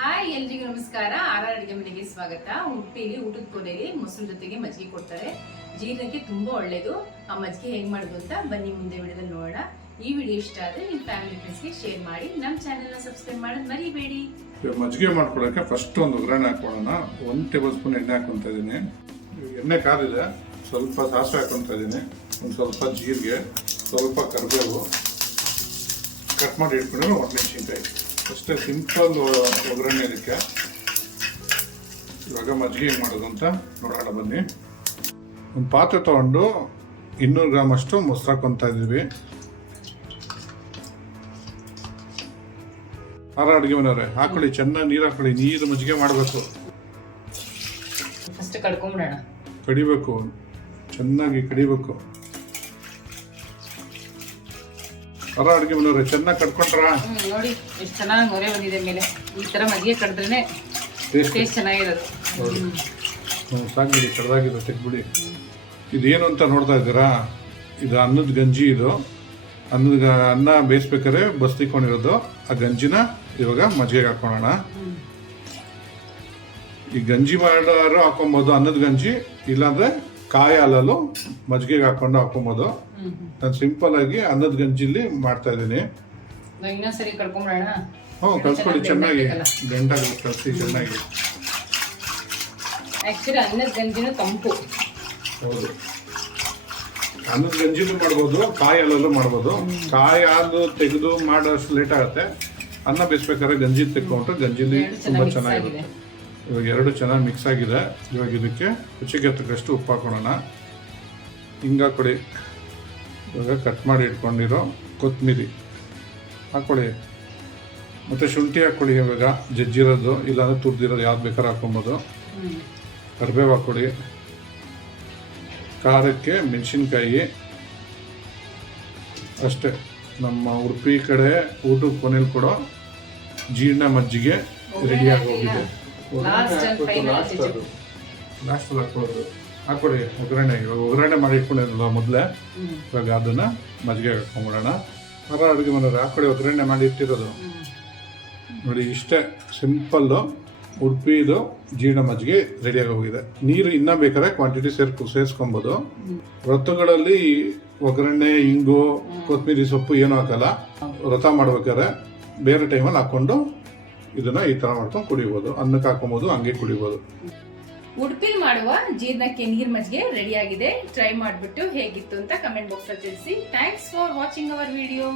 Hi ಎಲ್ರಿಗೂ ನಮಸ್ಕಾರ. R ಅಡಿಗೆ ಮನೆಗೆ ಸ್ವಾಗತ. ಉಡುಪಿಲಿ ಊಟದ ಕೊನೆಯಲ್ಲಿ ಮೊಸರು ಜೊತೆಗೆ ಮಜ್ಜಿಗೆ ಕೊಡ್ತಾರೆ. ಜೀರ್ಣಕ್ಕೆ ತುಂಬಾ ಒಳ್ಳೇದು. ಆ ಮಜ್ಜಿಗೆ ಹೇಗ್ ಮಾಡೋದು ಅಂತ ಬನ್ನಿ ಮುಂದೆ ವಿಡಿಯೋದಲ್ಲಿ ನೋಡೋಣ. ಈ ವಿಡಿಯೋ ಇಷ್ಟ ಆದ್ರೆ ನಿಮ್ಮ ಫ್ಯಾಮಿಲಿ ಫ್ರೆಂಡ್ಸ್ಗೆ ಶೇರ್ ಮಾಡಿ. ನಮ್ಮ ಚಾನೆಲ್ನ ಸಬ್ಸ್ಕ್ರೈಬ್ ಮಾಡೋದು ಮರಿಬೇಡಿ. ಮಜ್ಜಿಗೆ ಮಾಡ್ಕೊಳಕ್ಕೆ ಫಸ್ಟ್ ಒಂದು ಒಗ್ಗರಣೆ ಹಾಕೋಣ. 1 ಟೇಬಲ್ ಸ್ಪೂನ್ ಎಣ್ಣೆ ಹಾಕೊಂತ ಇದ್ದೀನಿ. ಎಣ್ಣೆ ಕಾದಿದೆ, ಸ್ವಲ್ಪ ಸಾಸಿವೆ ಹಾಕೊಂತ ಇದ್ದೀನಿ, ಒಂದು ಸ್ವಲ್ಪ ಜೀರಿಗೆ, ಸ್ವಲ್ಪ ಕರಿಬೇವು, ಕಟ್ ಮಾಡಿ ಇಟ್ಕೊಂಡ್ರೆ ಒಣಮೆಣಸಿನ್ಕಾಯಿ. ಅಷ್ಟೇ ಸಿಂಪಲ್ ಒಗ್ಗರಣೆ ಇದಕ್ಕೆ. ಇವಾಗ ಮಜ್ಜಿಗೆ ಹೆಂಗೆ ಮಾಡೋದು ಅಂತ ನೋಡೋಣ ಬನ್ನಿ. ಒಂದು ಪಾತ್ರೆ ತಗೊಂಡು 200 ಗ್ರಾಮ್ ಅಷ್ಟು ಮೊಸರು ಹಾಕೊತಾ ಇದ್ದೀವಿ. ಅಡುಗೆ ಮನೆಯವ್ರೆ ಹಾಕೊಳ್ಳಿ, ಚೆನ್ನಾಗಿ ನೀರು ಹಾಕೊಳ್ಳಿ. ನೀರು ಮಜ್ಜಿಗೆ ಮಾಡಬೇಕು. ಫಸ್ಟ್ ಕಡ್ಕೊಂಡ್ಬಿಡೋಣ. ಕಡಿಬೇಕು, ಚೆನ್ನಾಗಿ ಕಡಿಬೇಕು. ಅಡುಗೆ ಮನೆಯವ್ರೆ ಚೆನ್ನಾಗಿ ಕಡ್ಕೊಂಡ್ರ ನೋಡಿ ಎಷ್ಟು ಚೆನ್ನಾಗಿ ನೊರೆ ಬಂದಿದೆ ಮೇಲೆ. ಈ ತರ ಮಜ್ಜಿಗೆ ಕಡಿದ್ರೇನೆ ಟೇಸ್ಟ್ ಚೆನ್ನಾಗಿರೋದು. ಸಾಕ್ಬಿಡಿ, ಕಡ್ದಾಗಿದೆ ತೆಗ್ಬಿಡಿ. ಇದೇನು ಅಂತ ನೋಡ್ತಾ ಇದ್ದೀರಾ? ಇದು ಅನ್ನದ ಗಂಜಿ. ಇದು ಅನ್ನ ಬೇಯಿಸ್ಬೇಕಾದ್ರೆ ಬಸ್ತಿಕೊಂಡಿರೋದು. ಆ ಗಂಜಿನ ಇವಾಗ ಮಜ್ಜಿಗೆಗೆ ಹಾಕೋಣ. ಈ ಗಂಜಿ ಮಾಡೋರು ಹಾಕೊಬೋದು, ಅನ್ನದ ಗಂಜಿ. ಇಲ್ಲಾಂದ್ರೆ ಕಾಯಿ ಹಾಲಲ್ಲೂ ಮಜ್ಜಿಗೆಗೆ ಹಾಕೊಂಡು ಹಾಕೊಬೋದು. ನಾನು ಸಿಂಪಲ್ ಆಗಿ ಅನ್ನದ ಗಂಜಿಲಿ ಮಾಡ್ತಾ ಇದ್ದೀನಿ. ಇನ್ನೊಂದ್ಸರಿ ಕಳ್ಕೊಂಬಿಡೋಣ. ಕಲ್ಸ್ಕೊಳ್ಳಿ ಚೆನ್ನಾಗಿ, ಗಂಟಾಗಿ ಕಲ್ಸಿ ಚೆನ್ನಾಗಿ. ಆಕ್ಚುಲಿ ಅನ್ನದ ಗಂಜಿನ ತಂಪು. ಹೌದು, ಅನ್ನದ ಗಂಜಿನೂ ಮಾಡ್ಬೋದು, ಕಾಯಿ ಹಾಲಲ್ಲೂ ಮಾಡ್ಬೋದು. ಕಾಯಿ ಹಾಲು ತೆಗೆದು ಮಾಡೋಷ್ಟು ಲೇಟ್ ಆಗುತ್ತೆ. ಅನ್ನ ಬೇಯಿಸ್ಬೇಕಾದ್ರೆ ಗಂಜಿ ತೆಕ್ಕೊಂಡ್ರೆ ಗಂಜಿಲಿ ತುಂಬ ಚೆನ್ನಾಗಿರುತ್ತೆ. ಇವಾಗ ಎರಡು ಚೆನ್ನಾಗಿ ಮಿಕ್ಸ್ ಆಗಿದೆ. ಇವಾಗ ಇದಕ್ಕೆ ರುಚಿಗೆ ತಕ್ಕಷ್ಟು ಉಪ್ಪು ಹಾಕೋಣ. ಹಿಂಗೆ ಹಾಕೊಳ್ಳಿ. ಇವಾಗ ಕಟ್ ಮಾಡಿ ಇಟ್ಕೊಂಡಿರೋ ಕೊತ್ತಂಬರಿ ಹಾಕೊಳ್ಳಿ, ಮತ್ತು ಶುಂಠಿ ಹಾಕ್ಕೊಳ್ಳಿ. ಇವಾಗ ಜಜ್ಜಿರೋದು ಇಲ್ಲಾಂದ್ರೆ ತುರ್ದಿರೋದು ಯಾವ್ದು ಬೇಕಾದ್ರೆ ಹಾಕೊಬೋದು. ಕರಿಬೇವು ಹಾಕ್ಕೊಳ್ಳಿ. ಖಾರಕ್ಕೆ ಮೆಣಸಿನ್ಕಾಯಿ ಅಷ್ಟೇ. ನಮ್ಮ ಉಡುಪಿ ಕಡೆ ಊಟದ ಕೊನೆಯಲ್ಲಿ ಕೊಡೋ ಜೀರ್ಣ ಮಜ್ಜಿಗೆ ರೆಡಿಯಾಗಿ ಹೋಗಿದೆ. ಲಾಸ್ಟಲ್ಲಿ ಹಾಕೊಳ್ಳೋದು. ಹಾಕೊಳ್ಳಿ ಒಗ್ಗರಣೆ. ಇವಾಗ ಒಗ್ಗರಣೆ ಮಾಡಿ ಇಟ್ಕೊಂಡಿರಲ್ಲ ಮೊದಲೇ, ಇವಾಗ ಅದನ್ನ ಮಜ್ಜಿಗೆ ಹಾಕೊಂಡ್ಬಿಡೋಣ. ಅಡುಗೆ ಮನೆಯವ್ರು ಹಾಕೊಳ್ಳಿ, ಒಗ್ಗರಣೆ ಮಾಡಿ ಇಟ್ಟಿರೋದು ನೋಡಿ. ಇಷ್ಟೇ ಸಿಂಪಲ್ಲು ಉಡುಪಿದು ಜೀರ್ಣ ಮಜ್ಜಿಗೆ ರೆಡಿಯಾಗಿ ಹೋಗಿದೆ. ನೀರು ಇನ್ನೂ ಬೇಕಾದ್ರೆ ಕ್ವಾಂಟಿಟಿ ಸೇರಿಸ್ಕೊಬೋದು. ವ್ರತಗಳಲ್ಲಿ ಒಗ್ಗರಣೆ, ಇಂಗು, ಕೊತ್ತಂಬರಿ ಸೊಪ್ಪು ಏನೂ ಹಾಕಲ್ಲ. ವ್ರತ ಮಾಡ್ಬೇಕಾದ್ರೆ ಬೇರೆ ಟೈಮಲ್ಲಿ ಹಾಕ್ಕೊಂಡು ಇದನ್ನ ಈ ಥರ ಮಾಡ್ಕೊಂಡು ಕುಡಿಬೋದು. ಅನ್ನಕ್ಕೆ ಹಾಕೊಬೋದು, ಹಂಗೆ ಕುಡಿಬೋದು. ಉಡುಪಿಲಿ ಮಾಡುವ ಜೀರ್ಣಕ್ಕೆ ನೀರ್ ಮಜ್ಜಿಗೆ ರೆಡಿ ಆಗಿದೆ. ಟ್ರೈ ಮಾಡಿಬಿಟ್ಟು ಹೇಗಿತ್ತು ಅಂತ ಕಮೆಂಟ್ ಬಾಕ್ಸ್ ಅಲ್ಲಿ ತಿಳಿಸಿ. Thanks for watching our video.